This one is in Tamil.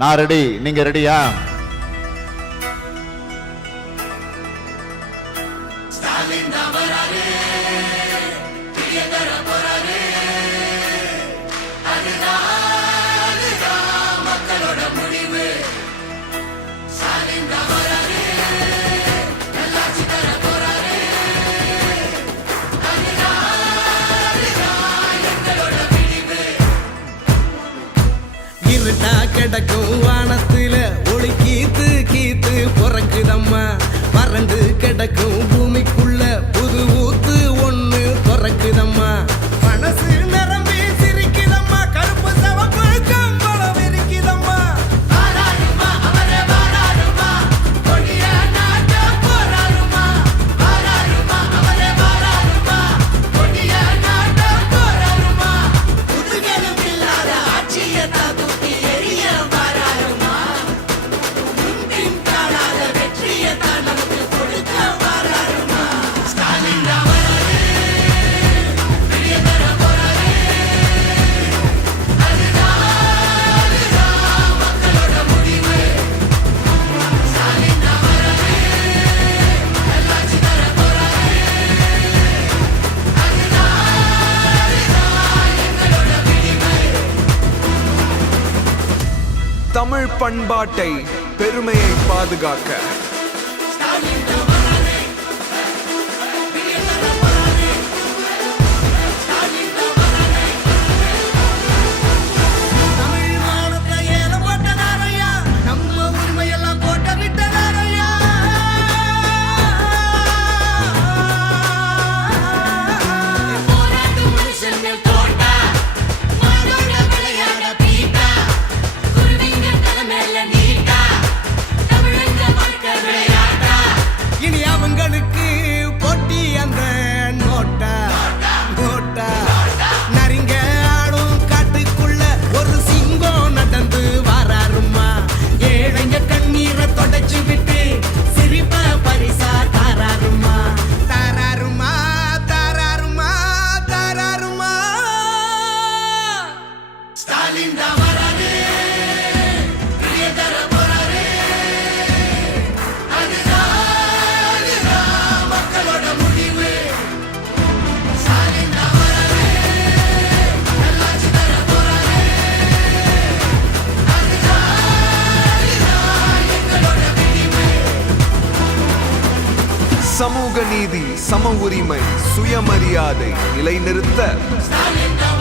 நான் ரெடி, நீங்க ரெடியா? இருட்டா கிடக்கும் வானத்துல ஒளி கீத்து கீத்து பிறக்குதம்மா. வறண்டு கிடக்கும் பூமிக்குள்ள புது ஊத்து ஒண்ணு பிறக்குதம்மா. மனசு நிரம்பி சிரிக்குதம்மா. கருப்பு சவப்பு கம்பளம் இருக்குதம்மா. வாராருமா அவரே வாராருமா, கொடிய நாட்ட போராருமா. வாராருமா அவரே வாராருமா, கொடிய நாட்ட போராருமா. புதுகெலும் இல்லாத ஆட்சியை தூக்கி எரிய வாராருமா. முன்பின் காணாத வெற்றியை தான் நமக்கு கொடுக்க வாராருமா. ஸ்டாலின் தான் வராரு, வெளிய தர போறாரு. அதுதான் மக்களோட முடிவு. ஸ்டாலின் தான் வராரு, நல்லாட்சி தர போறாரு. அதுதான் எங்களோட விடிவு. தமிழ் பண்பாட்டை பெருமையை பாதுகாக்க தமிழ் மானத்தை ஏலம் போட்டதாரையா, நம்ம உரிமையெல்லாம் கோட்டை விட்டதாரையா. போராட்ட மனுஷங்கள் தோட்டா, மாடோட விளையாட பீட்டா, குருவிங்க தலைமையில நீட்டா, தமிழங்க வாழ்க்கை விளையாட்டா. இனி அவங்களுக்கு போட்டி அந்த நோட்டா நோட்டா. நரிங்க ஆடும் காட்டுக்குள்ள ஒரு சிங்கம் நடந்து வாராருமா. ஏழைங்க கண்ணீரை தொடச்சு விட்டு சிரிப்ப பரிசா தாராருமா. தாராருமா தாராருமா தாராருமா. ஸ்டாலின் தான் வராரு, வெளிய தர போறாரு. அதுதான் மக்களோட முடிவு. ஸ்டாலின் தான் வராரு, நல்லாட்சி தர போறாரு. அதுதான் எங்களோட விடிவு. சமூக நீதி, சம உரிமை, சுயமரியாதை நிலைநிறுத்த ஸ்டாலின் தான்